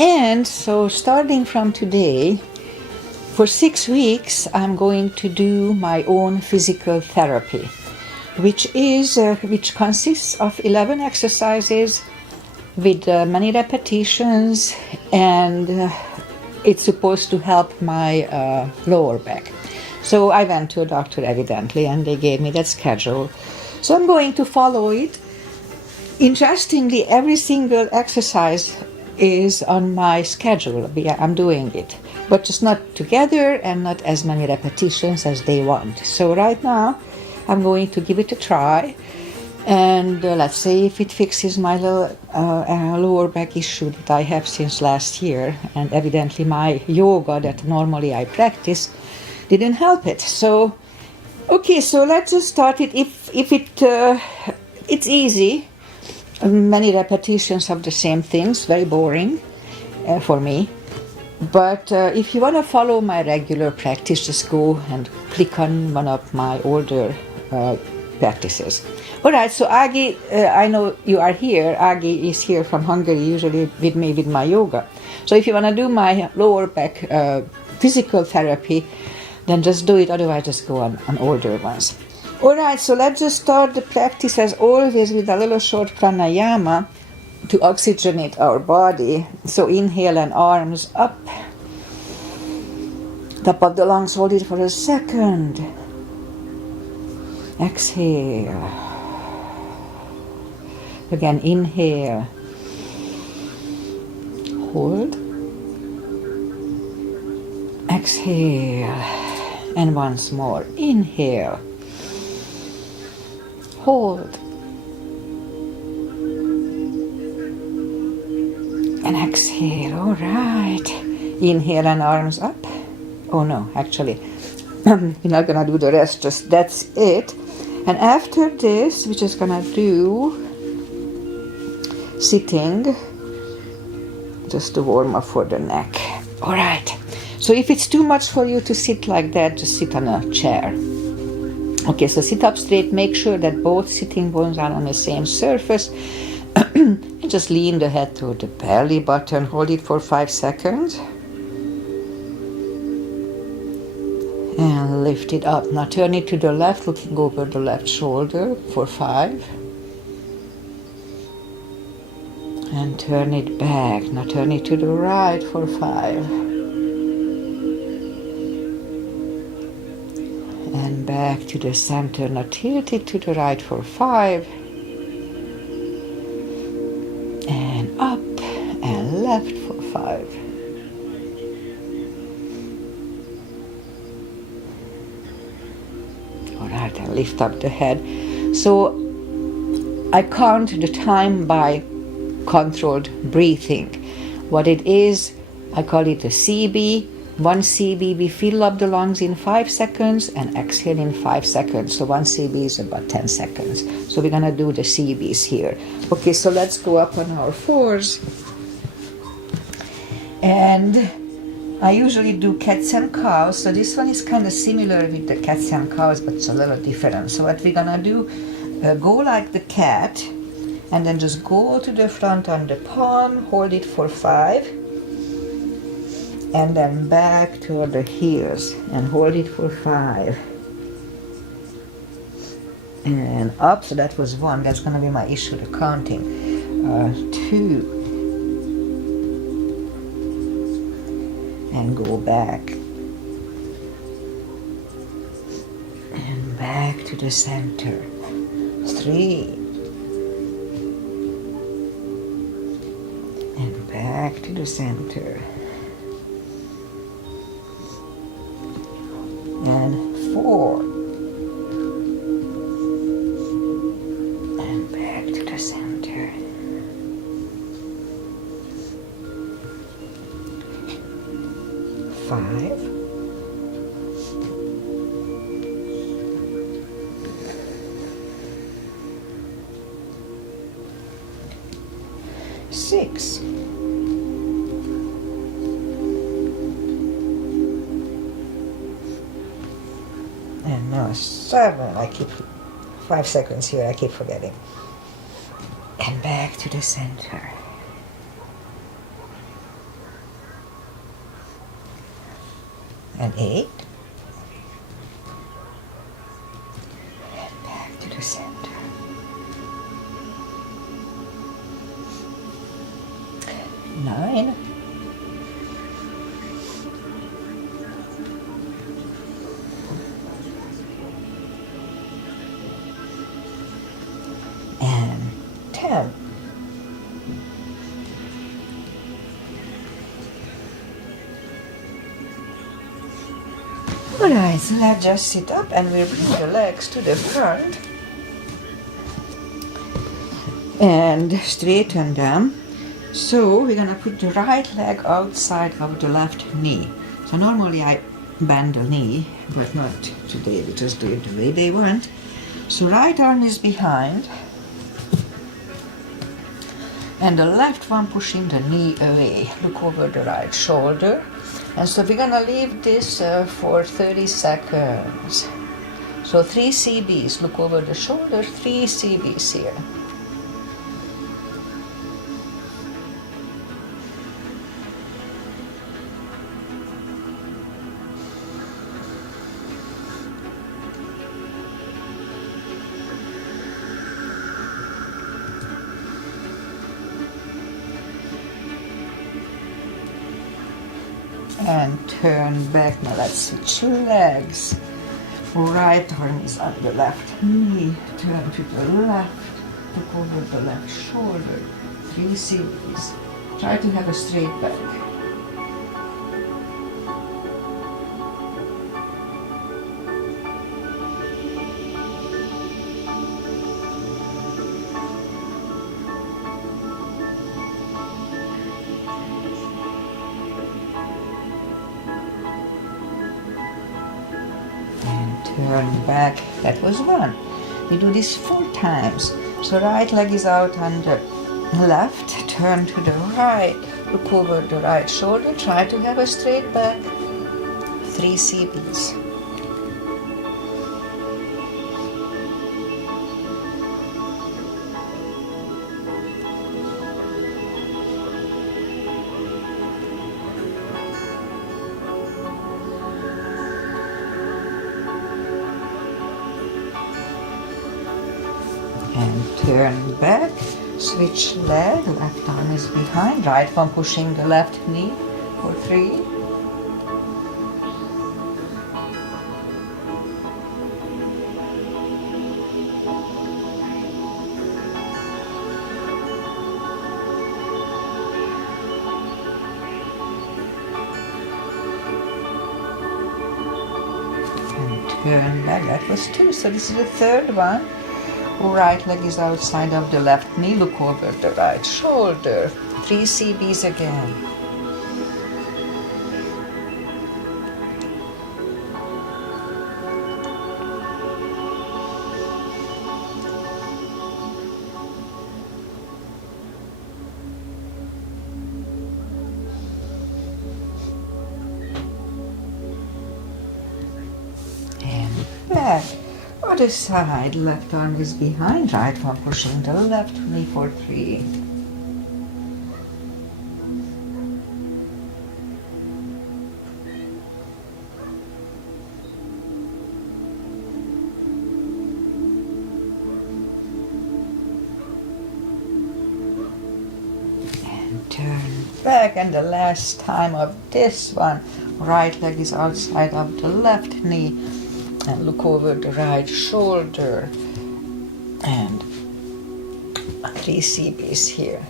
And so starting from today, for 6 weeks, I'm going to do my own physical therapy, which consists of 11 exercises with many repetitions, and it's supposed to help my lower back. So I went to a doctor, evidently, and they gave me that schedule. So I'm going to follow it. Interestingly, every single exercise is on my schedule. I'm doing it, but just not together and not as many repetitions as they want. So right now, I'm going to give it a try, and let's see if it fixes my lower back issue that I have since last year. And evidently, my yoga that normally I practice didn't help it. So, okay, so let's just start it. It's easy. Many repetitions of the same things, very boring for me. But if you want to follow my regular practice, just go and click on one of my older practices. All right, so Agi, I know you are here. Agi is here from Hungary, usually with me with my yoga. So if you want to do my lower back physical therapy, then just do it. Otherwise, just go on older ones. Alright, so let's just start the practice as always with a little short pranayama to oxygenate our body. So inhale and arms up. Top of the lungs, hold it for a second. Exhale. Again, inhale. Hold. Exhale. And once more, inhale. Hold. And exhale. All right. Inhale and arms up. Oh no, actually, we're not gonna do the rest, just that's it. And after this, we're just gonna do sitting, just to warm up for the neck. All right. So if it's too much for you to sit like that, just sit on a chair. Okay, so sit up straight, make sure that both sitting bones are on the same surface. And just lean the head to the belly button, hold it for 5 seconds. And lift it up. Now turn it to the left, looking over the left shoulder for 5. And turn it back. Now turn it to the right for 5. And back to the center. Now tilt it to the right for 5. And up and left for 5. Alright, and lift up the head. So I count the time by controlled breathing. What it is, I call it a CB. 1 CB, we fill up the lungs in 5 seconds and exhale in 5 seconds. So 1 CB is about 10 seconds. So we're gonna do the CBs here. Okay, so let's go up on our 4s. And I usually do cats and cows. So this one is kind of similar with the cats and cows, but it's a little different. So what we're gonna do, go like the cat, and then just go to the front on the palm, hold it for 5. And then back to the heels and hold it for 5. And up, so that was 1. That's going to be my issue, the counting. 2. And go back. And back to the center. 3. And back to the center. And 4. And back to the center. 5. Six. And now 7. I keep 5 seconds here, I keep forgetting. And back to the center. and 8. And back to the center. 9. And 10. Alright, so let's just sit up and we'll bring the legs to the front and straighten them. So we're gonna put the right leg outside of the left knee. So normally I bend the knee, but not today, we just do it the way they want. So right arm is behind and the left one pushing the knee away. Look over the right shoulder. And so we're gonna leave this for 30 seconds. So 3 CBs, look over the shoulder, 3 CBs here. And turn back. Now let's switch legs. Right arm is on the left knee. Turn to the left. Look over the left shoulder. 3 CBs. Try to have a straight back. Turn back. That was 1. We do this 4 times. So right leg is out on the left. Turn to the right. Look over the right shoulder. Try to have a straight back. 3 CBs. And turn back, switch leg, left arm is behind, right one pushing the left knee for 3. And turn back, that was 2, so this is the 3rd one. Right leg is outside of the left knee, look over the right shoulder. 3 CBs again. And back. Other side, left arm is behind, right one pushing the left knee for 3. And turn back, and the last time of this one, right leg is outside of the left knee. And look over the right shoulder and 3 CBs here.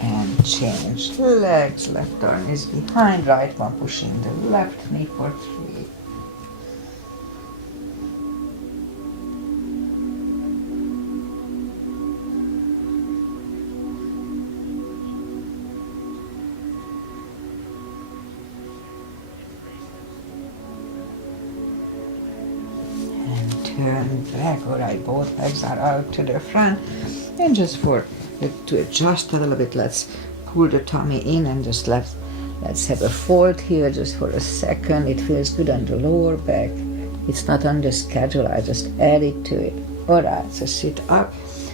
And change legs, left arm is behind, right one pushing the left knee for 3. Turn back, alright, both legs are out to the front. And just to adjust a little bit, let's pull the tummy in and just let Let's have a fold here just for a second. It feels good on the lower back. It's not on the schedule, I just add it to it. All right, so sit up.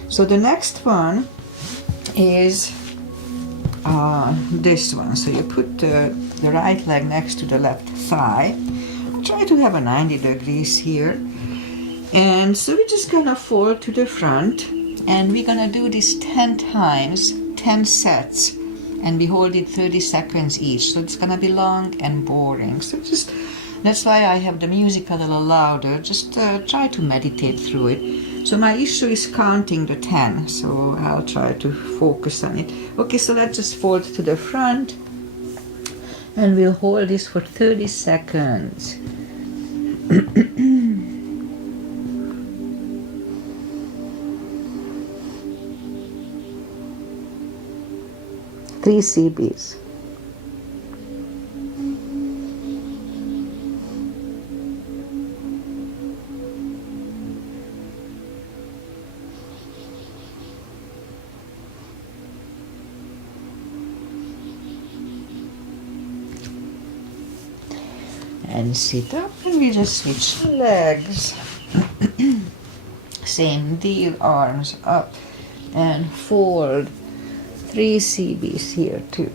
So the next one is this one. So you put the right leg next to the left thigh. Try to have a 90 degrees here. And so we're just gonna fold to the front, and we're gonna do this 10 times, 10 sets, and we hold it 30 seconds each. So it's gonna be long and boring. So just, that's why I have the music a little louder. Just try to meditate through it. So my issue is counting the 10, so I'll try to focus on it. Okay, so let's just fold to the front, and we'll hold this for 30 seconds. 3 CBs. And sit up, and we just switch legs. Same deal, arms up and fold. 3 CBs here too.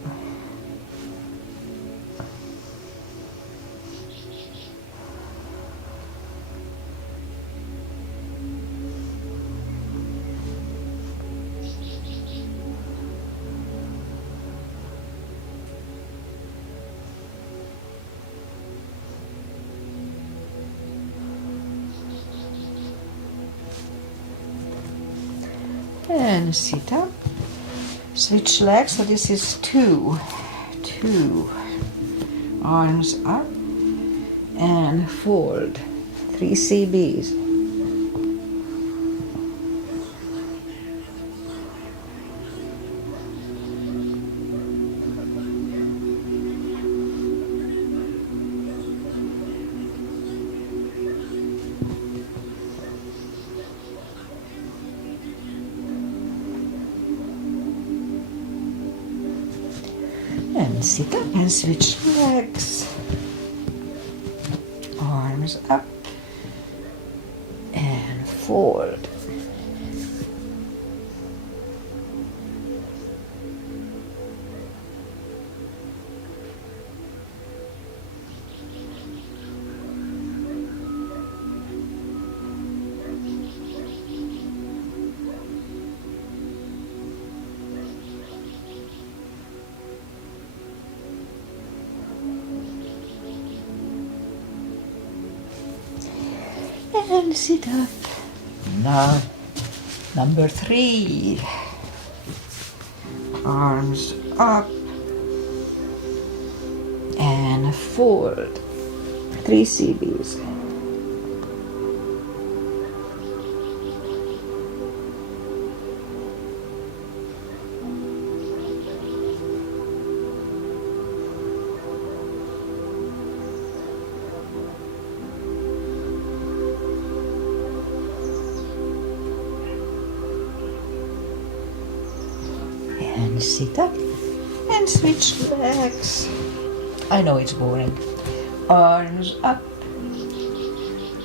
And sit up. Switch legs, so this is 2. Arms up and fold. 3 CBs. And sit up and switch legs. Arms up and fold. And sit up. Now, number 3. Arms up and fold. 3 CBs. And sit up and switch legs. I know it's boring. Arms up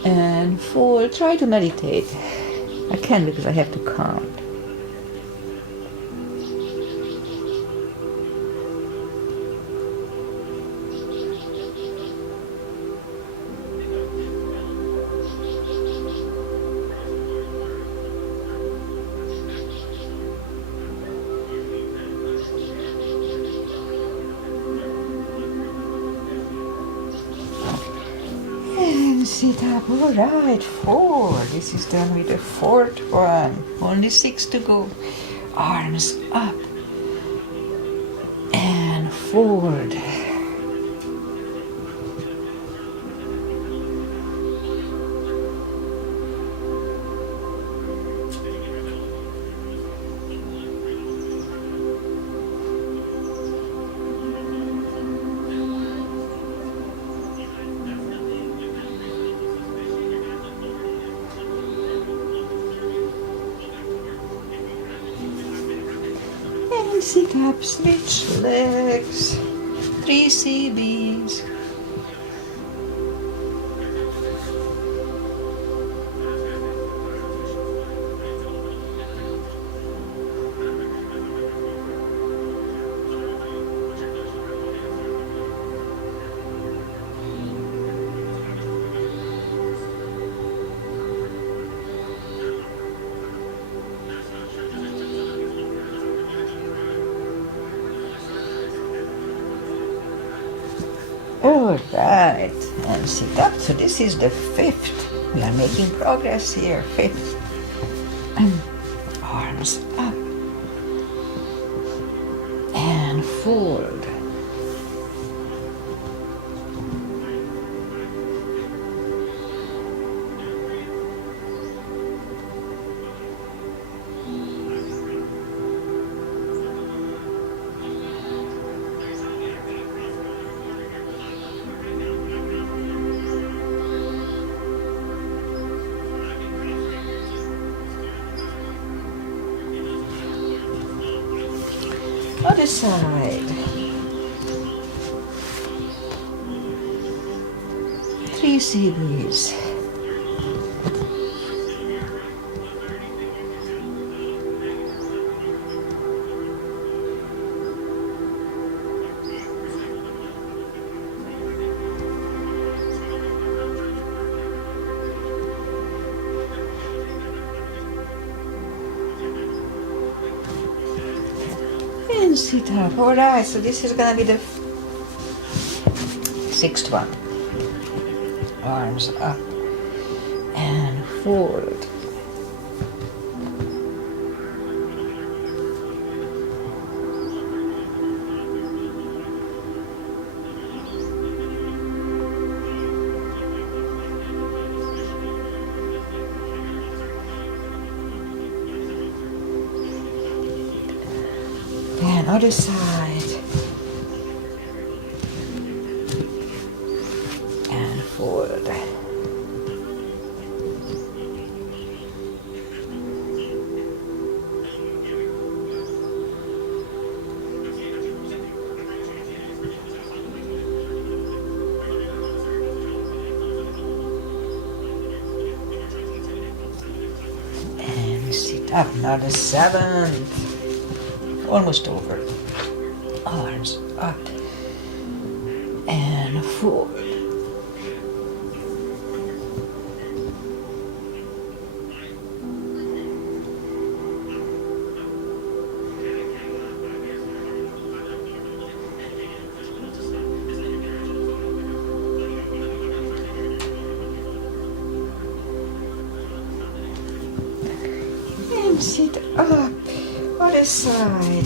and fold. Try to meditate. I can't because I have to count. Sit up. All right, 4. This is done with the 4th one. Only 6 to go. Arms up and forward. Sit up, switch legs. 3 CBs. All right, and sit up. So this is the 5th. We are making progress here. 5th. Arms up and fold. Other side. 3 CBs. And sit up. All right, so this is gonna be the 6th one. Arms up and forward. And other side. And forward. And sit up. Now the 7th. Almost over. Arms up and forward. And sit up. Other side.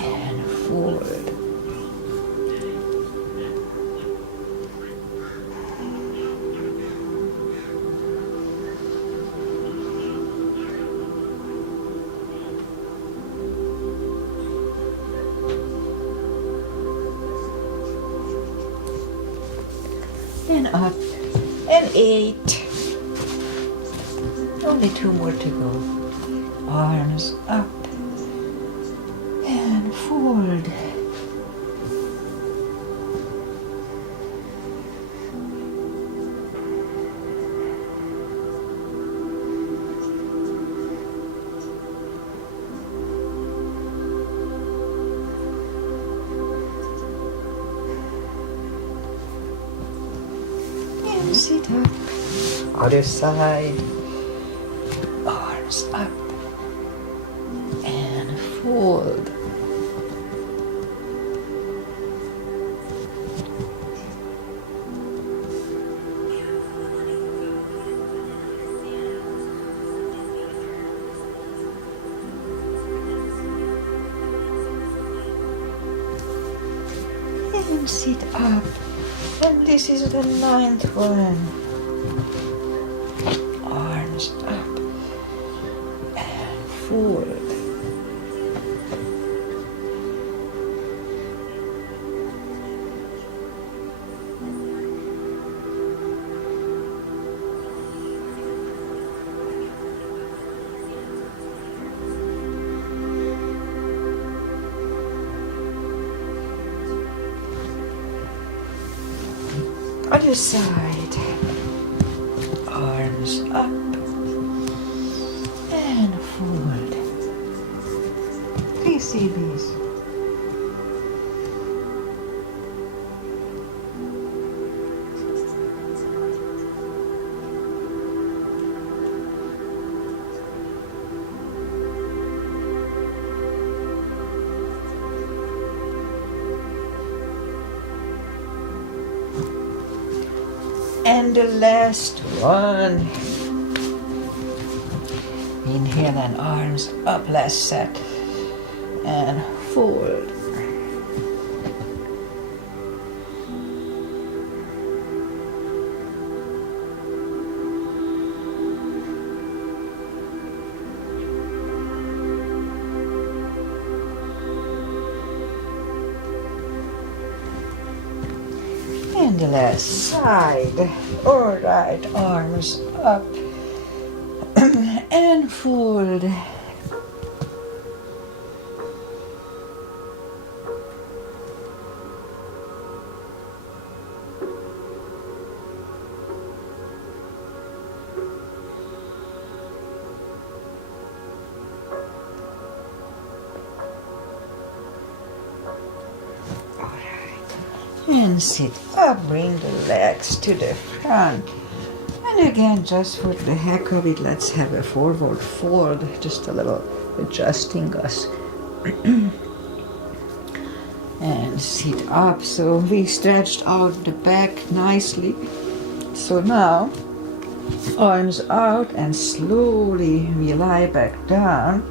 And forward. And up. And 8. Only 2 more to go. Arms up and forward. And sit up. Other side. Arms up and fold. And sit up. And this is the 9th one. Arms up and forward. Other side. Arms up and forward. Please see these. And the last one. Inhale and arms up, last set. And forward. And the last side. All right, arms up and fold. And sit up, bring the legs to the front. And again, just for the heck of it, let's have a forward fold, just a little adjusting us. And sit up, so we stretched out the back nicely. So now, arms out and slowly we lie back down.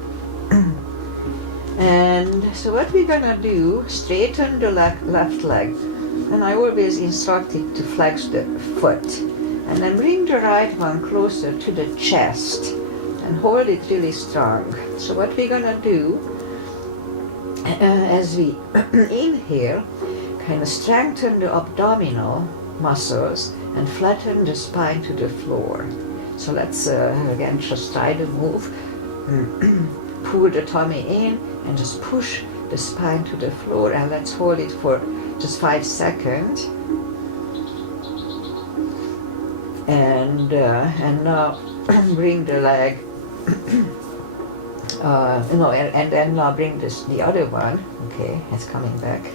And so what we're gonna do, straighten the left leg. And I always instruct it to flex the foot. And then bring the right one closer to the chest and hold it really strong. So what we're gonna do, as we inhale, kind of strengthen the abdominal muscles and flatten the spine to the floor. So let's again just try to move. Pull the tummy in and just push the spine to the floor, and let's hold it for just 5 seconds. And now bring the leg, and then now bring the other one. Okay, it's coming back.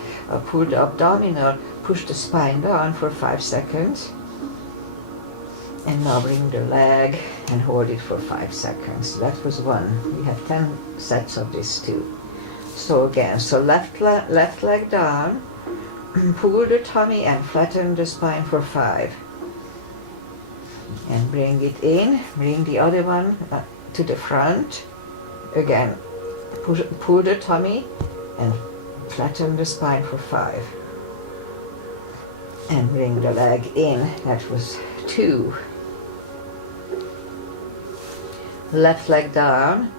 Pull the abdominal, push the spine down for 5 seconds. And now bring the leg and hold it for 5 seconds. That was one. We have 10 sets of this too. So again, so left leg down, pull the tummy and flatten the spine for 5. And bring it in, bring the other one to the front. Again, pull the tummy and flatten the spine for 5. And bring the leg in, that was 2. Left leg down,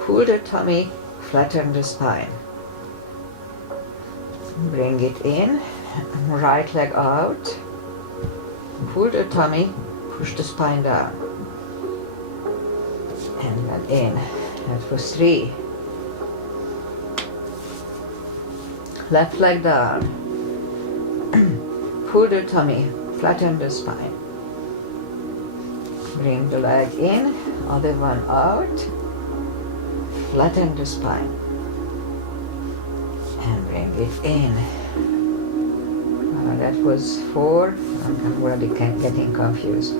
pull the tummy, flatten the spine. Bring it in, right leg out, pull the tummy, push the spine down. And then in, that was 3. Left leg down, pull the tummy, flatten the spine. Bring the leg in, other one out, flatten the spine. And bring it in. That was 4. I'm already getting confused.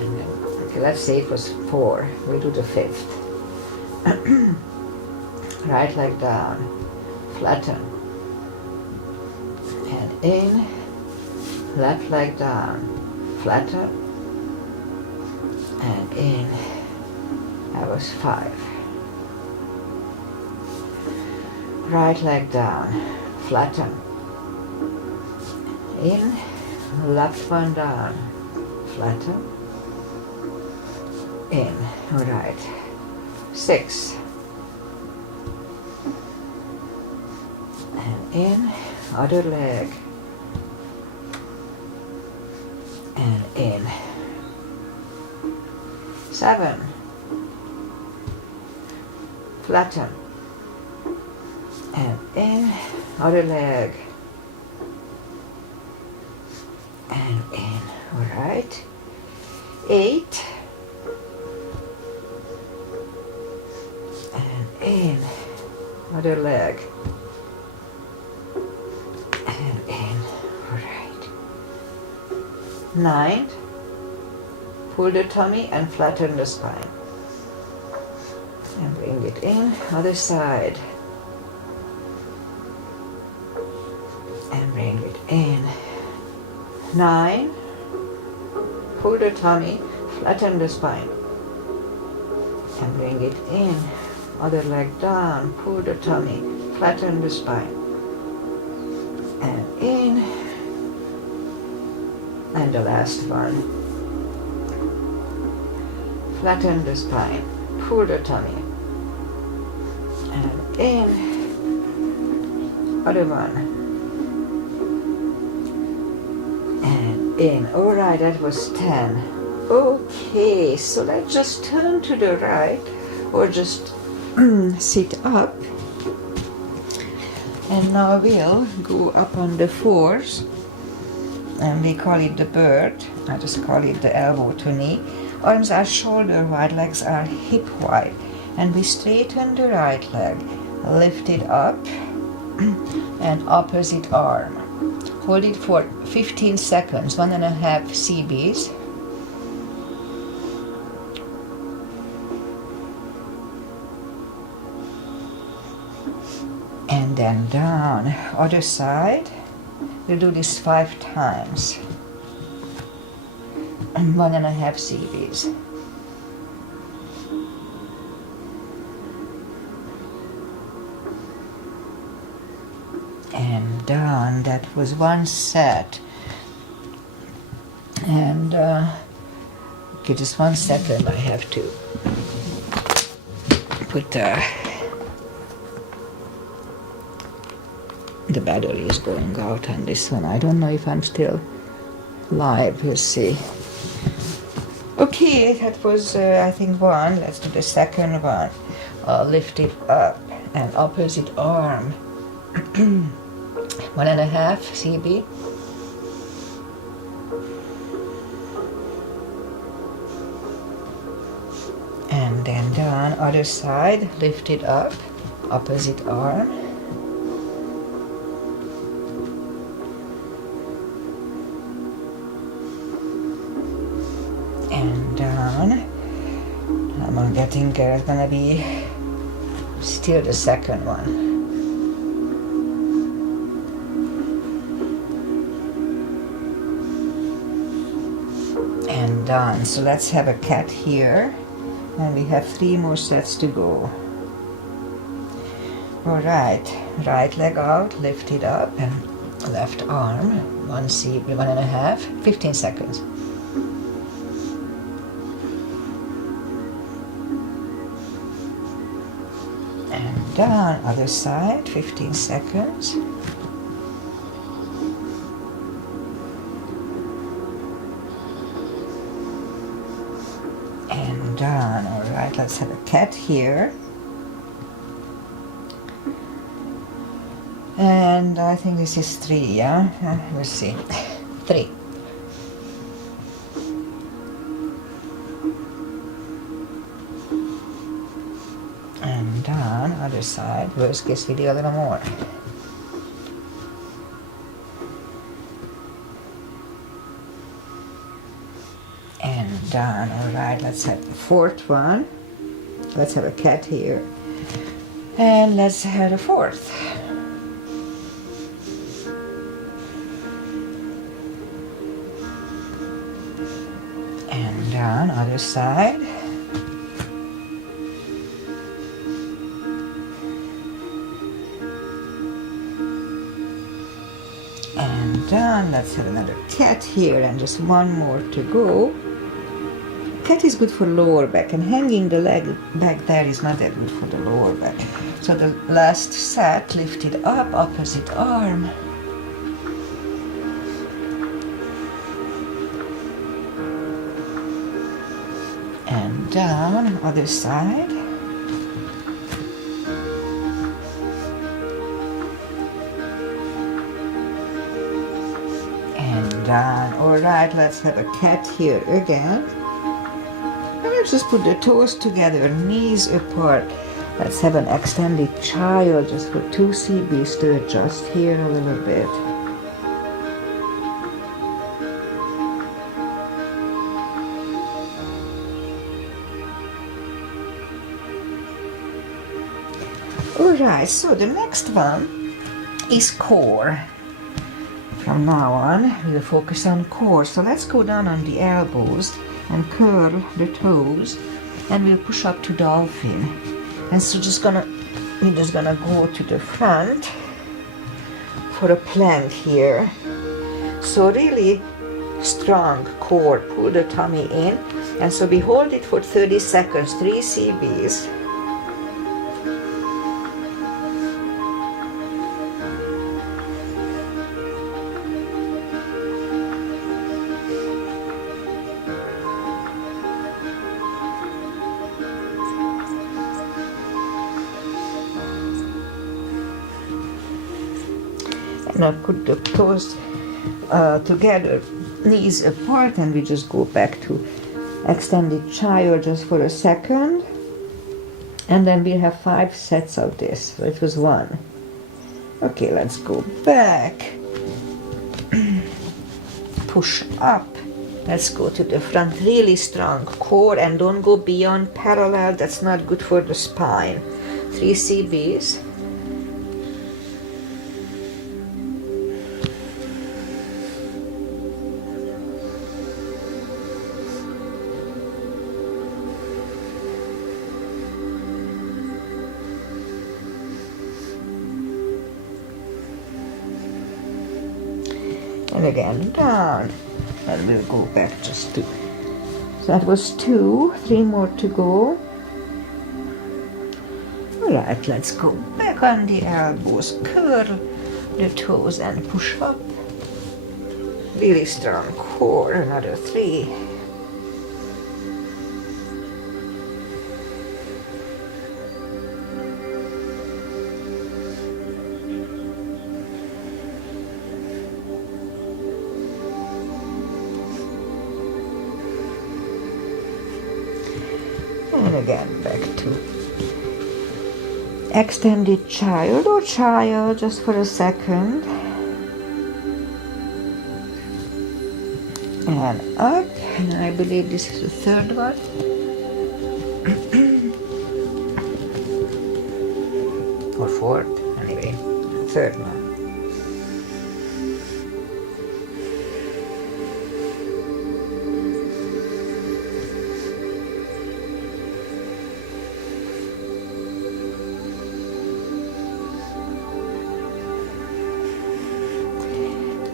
And then, okay, let's say it was 4. We'll do the 5th. Right leg down, flatten. And in, left leg down, flatten. And in. That was 5. Right leg down, flatten. In, left one down, flatten. In, all right. 6. And in, other leg. And in. 7. Flatten. And in, other leg. right. 8. And in. Other leg. And in. All right. 9. Pull the tummy and flatten the spine. And bring it in. Other side. And bring it in. 9. Pull the tummy, flatten the spine. And bring it in. Other leg down. Pull the tummy, flatten the spine. And in. And the last one. Flatten the spine. Pull the tummy. And in. Other one. And in. Alright, that was 10. Okay, so let's just turn to the right or just sit up. And now we'll go up on the 4s. And we call it the bird. I just call it the elbow to knee. Arms are shoulder wide, legs are hip wide. And we straighten the right leg, lift it up, and opposite arm. Hold it for 15 seconds, 1.5 CBs. And then down, other side. We'll do this 5 times. 1.5 CBs. And down. That was one set. And okay, just 1 second. I have to put the battery is going out on this one. I don't know if I'm still live. We'll see. Okay, that was I think 1. Let's do the second one. Lift it up and opposite arm. 1.5 CB. And then down, other side, lift it up, opposite arm. And down. I'm getting it's gonna be still the second one. And done. So let's have a cat here. And we have 3 more sets to go. Alright, right leg out, lift it up, and left arm, 1 CB, 1.5, 15 seconds. And down, other side, 15 seconds. And down. All right, let's have a cat here. And I think this is 3, yeah? We'll see. 3. And down, other side. Worst case, we do a little more. And down. All right, let's have the 4th one. Let's have a cat here. And let's have the 4th. And down, other side. And down, let's have another cat here, and just 1 more to go. Cat is good for lower back, and hanging the leg back there is not that good for the lower back. So the last set, lift it up, opposite arm. And down, other side. And done. Alright, let's have a cat here again. And let's just put the toes together, knees apart. Let's have an extended child just for 2 CBs to adjust here a little bit. Alright, so the next one is core. From now on, we'll focus on core. So let's go down on the elbows and curl the toes, and we'll push up to dolphin. And so we're just gonna go to the front for a plank here. So really strong core, pull the tummy in, and so we hold it for 30 seconds, 3 CBs. And I put the toes together, knees apart, and we just go back to extended child just for a second. And then we have 5 sets of this. So it was 1. Okay, let's go back. Push up. Let's go to the front, really strong core, and don't go beyond parallel. That's not good for the spine. 3 CBs. And again down, and we'll go back just 2. So that was 2, 3 more to go. Alright, let's go back on the elbows, curl the toes and push up. Really strong core, another 3. And again back to extended child or child just for a second. And up, and I believe this is the 3rd one. Or 4th, anyway, 3rd one.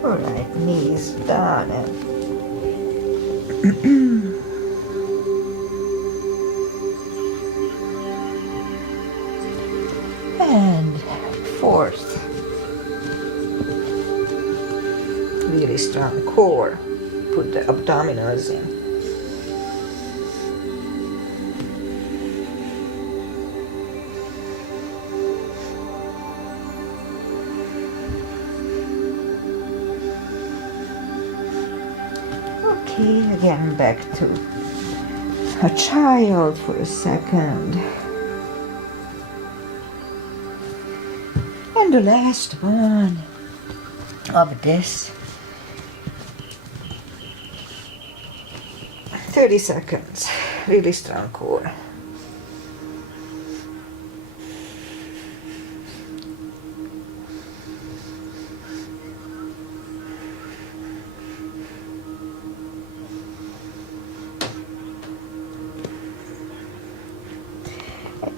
Alright, knees down and 4th. Really strong core. Put the abdominals in. Okay, again back to a child for a second. And the last one of this. 30 seconds. Really strong core.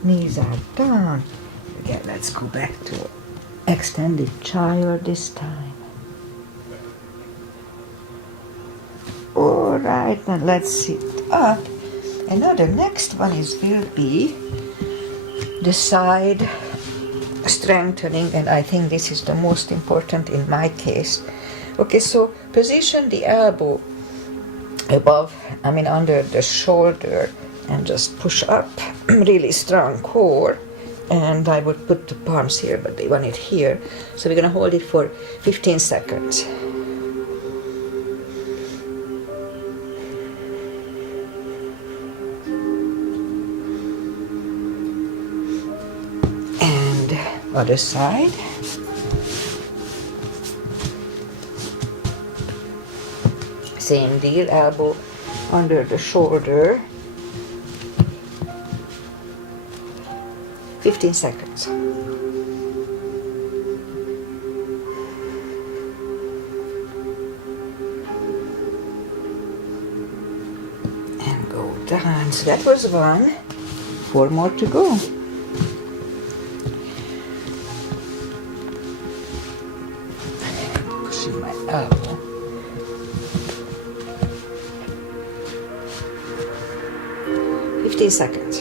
Knees are down. Again, let's go back to extended child this time. Alright, then let's sit up. And now the next one will be the side strengthening, and I think this is the most important in my case. Okay, so position the elbow under the shoulder, and just push up. Really strong core. And I would put the palms here, but they want it here. So we're gonna hold it for 15 seconds. Other side. Same deal, elbow under the shoulder. 15 seconds. And go down. So that was one. 4 more to go. Pushing my elbow. Seconds.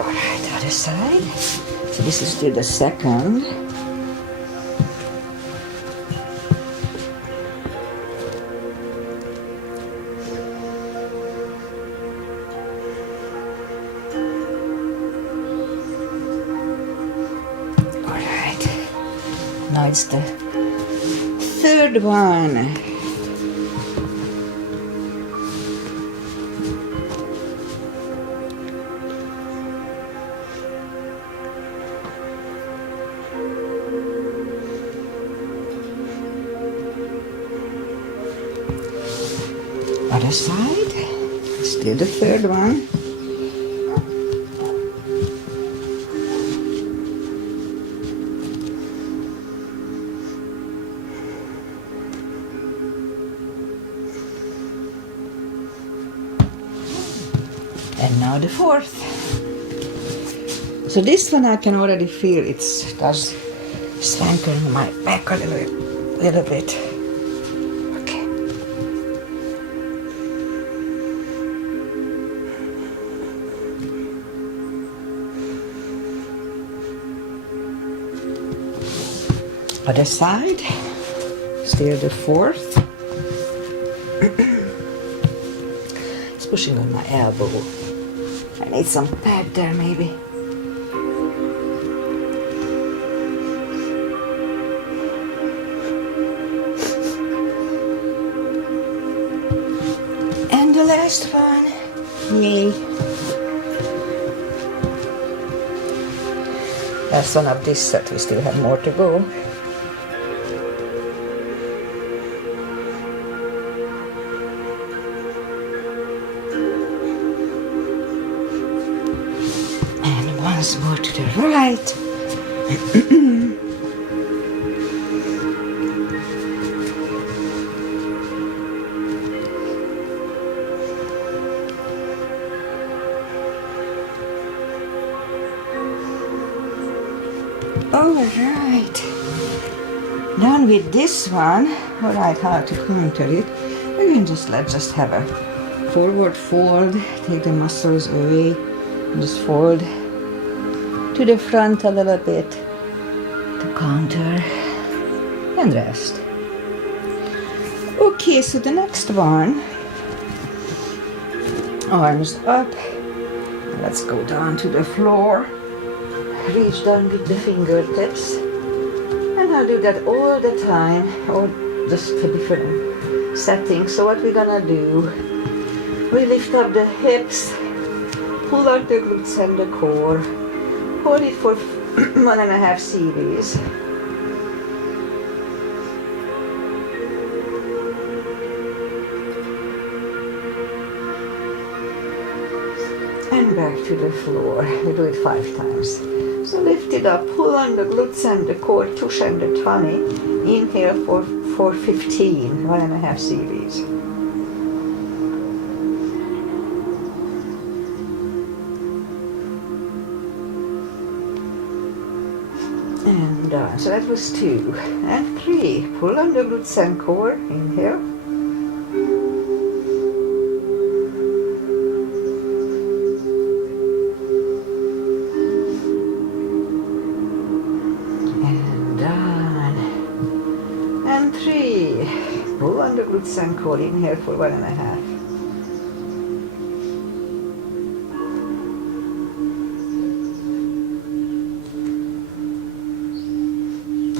Alright, other side. So this is still the second. Now it's the third one. Other side, still the third one. And now the fourth. So this one I can already feel it does strengthen my back a little bit. Okay. Other side, still the fourth. It's pushing on my elbow. I need some pad there maybe. And the last one. Yay. That's one of this set. We still have more to go. Once more to the right. All right. Done with this one. All right, how to counter it? We can let's just have a forward fold. Take the muscles away. And just fold to the front a little bit to counter and rest. Okay, so the next one, arms up. Let's go down to the floor. Reach down with the fingertips, and I'll do that all the time, or just for different settings. So what we're gonna do, we lift up the hips, pull out the glutes and the core. Hold it for 1.5 series. And back to the floor. We do it 5 times. So lift it up, pull on the glutes and the core, tush and the tummy. Inhale for 15, 1.5 series. And done. So that was 2. And 3. Pull on the glutes and core. Inhale. And done. And 3. Pull on the glutes and core. Inhale for 1.5.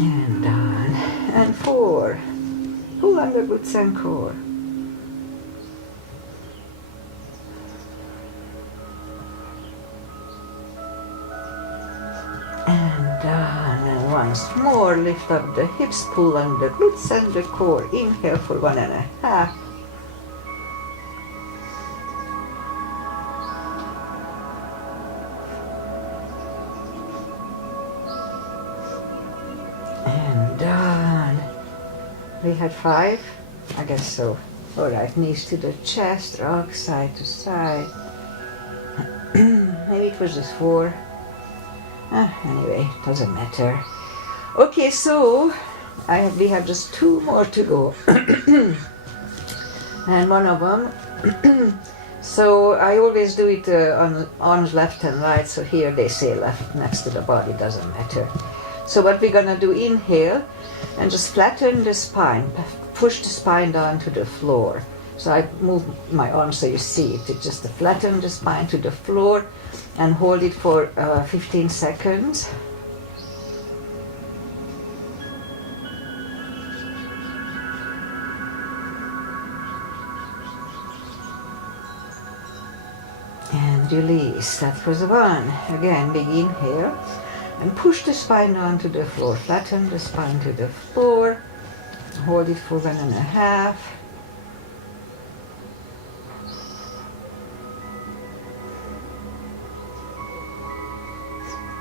And done. And 4. Pull on the glutes and core. And once more, lift up the hips, pull on the glutes and the core. Inhale for 1.5. And done. We had 5? I guess so. Alright, knees to the chest, rock side to side. Maybe it was just 4. Anyway, doesn't matter. Okay, so we have just 2 more to go. And one of them, so I always do it on arms left and right, so here they say left next to the body, doesn't matter. So what we're gonna do, inhale and just flatten the spine, push the spine down to the floor. So I move my arm so you see it. It's just to flatten the spine to the floor and hold it for 15 seconds. And release. That was 1. Again, big inhale. And push the spine down to the floor. Flatten the spine to the floor. Hold it for 1.5.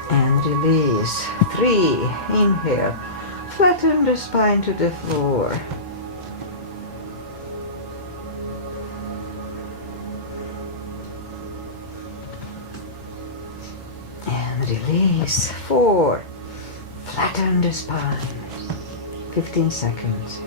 And release. 3. Inhale. Flatten the spine to the floor. And release. 4. Flatten the spine. 15 seconds.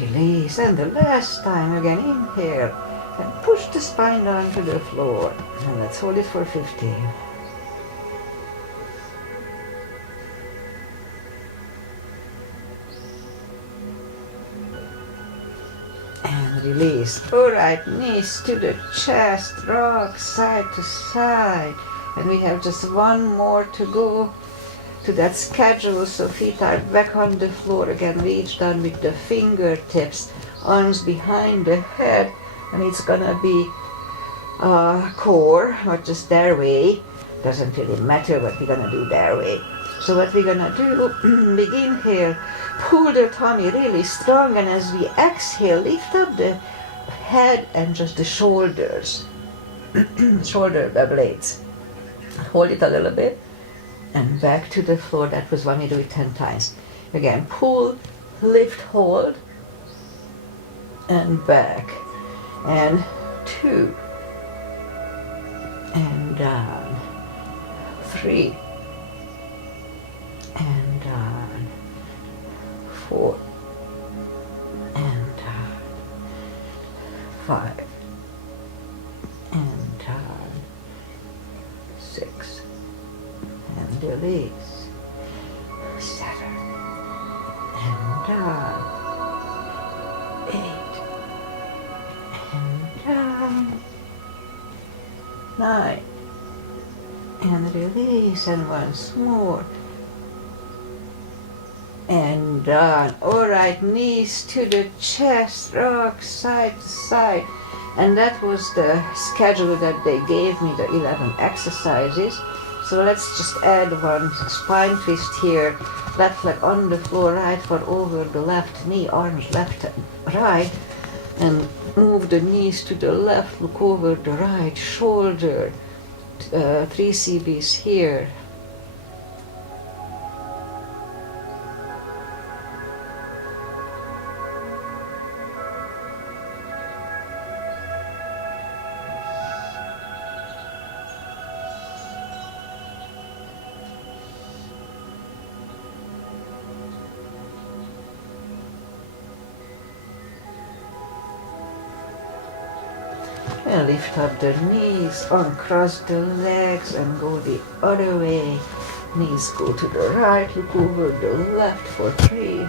Release, and the last time again, inhale and push the spine down to the floor, and let's hold it for 15. And release. Alright, knees to the chest, rock side to side, and we have just 1 more to go to that schedule. So feet are back on the floor again, reach down with the fingertips, arms behind the head, and it's gonna be core or just their way. Doesn't really matter what we're gonna do their way. So what we're gonna do, big inhale, pull the tummy really strong, and as we exhale, lift up the head and just the shoulders, shoulder blades. Hold it a little bit. And back to the floor. That was when we do it 10 times. Again, pull, lift, hold, and back. And 2. And down. 3. And down. 4. And down. 5. And down. 6. And release. 7. And down. 8. And down. 9. And release. And once more. And down. Alright, knees to the chest, rock side to side. And that was the schedule that they gave me, the 11 exercises. So let's just add 1 spine twist here. Left leg on the floor, right foot over the left knee, arms left and right. And move the knees to the left, look over the right shoulder. 3 CBs here. And lift up the knees, uncross the legs and go the other way. Knees go to the right, look over the left for 3.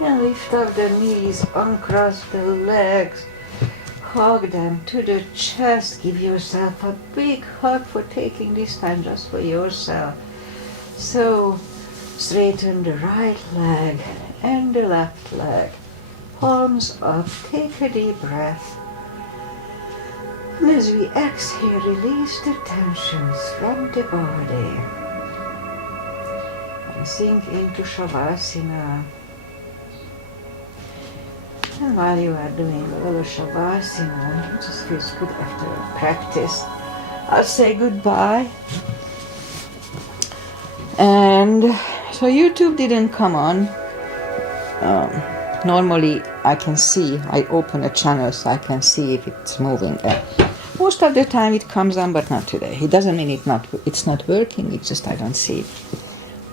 And lift up the knees, uncross the legs, hug them to the chest. Give yourself a big hug for taking this time just for yourself. So straighten the right leg and the left leg. Palms up, take a deep breath. As we exhale, release the tensions from the body. And sink into Shavasana. And while you are doing a little Shavasana, it just feels good after practice, I'll say goodbye. And so YouTube didn't come on. Normally I can see, I open a channel so I can see if it's moving. Most of the time it comes on, but not today. It doesn't mean it's not working, it's just I don't see it.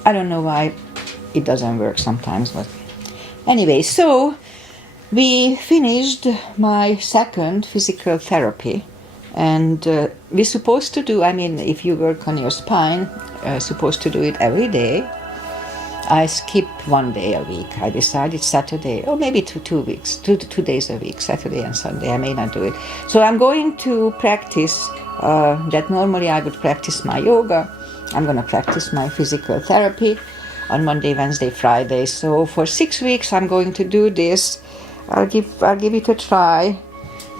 I don't know why it doesn't work sometimes, but anyway, so we finished my second physical therapy, and we're supposed to do, I mean, if you work on your spine, supposed to do it every day. I skip 1 day a week. I decided Saturday, or maybe 2 weeks, 2 days a week, Saturday and Sunday. I may not do it. So I'm going to practice that normally I would practice my yoga. I'm going to practice my physical therapy on Monday, Wednesday, Friday. So for 6 weeks I'm going to do this. I'll give it a try.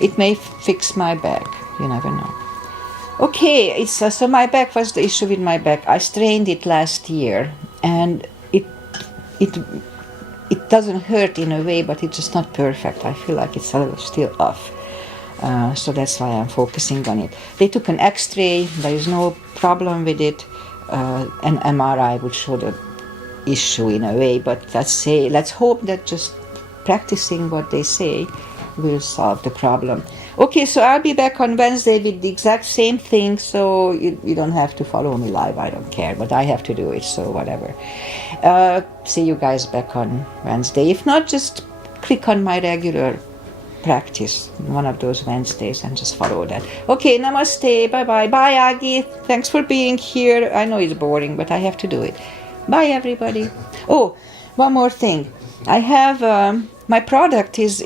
It may fix my back. You never know. Okay, it's so my back was the issue with my back. I strained it last year, and it doesn't hurt in a way, but it's just not perfect. I feel like it's a little still off. So that's why I'm focusing on it. They took an X-ray. There is no problem with it. An MRI would show the issue in a way, but let's hope that just practicing what they say will solve the problem. Okay, so I'll be back on Wednesday with the exact same thing, so you don't have to follow me live, I don't care, but I have to do it, so whatever. See you guys back on Wednesday. If not, just click on my regular practice, one of those Wednesdays, and just follow that. Okay, namaste, bye-bye. Bye, Agi. Thanks for being here. I know it's boring, but I have to do it. Bye, everybody. Oh, one more thing. I have my product is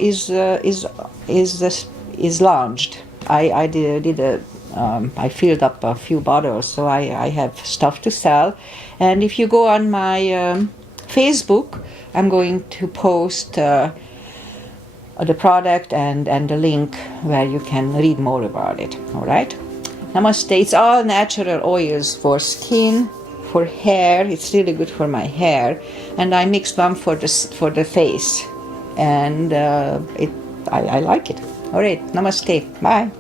launched. I filled up a few bottles, so I have stuff to sell. And if you go on my Facebook, I'm going to post the product and the link where you can read more about it. All right? Namaste. It's all natural oils for skin, for hair. It's really good for my hair, and I mixed one for the face, and I like it. All right, namaste, bye.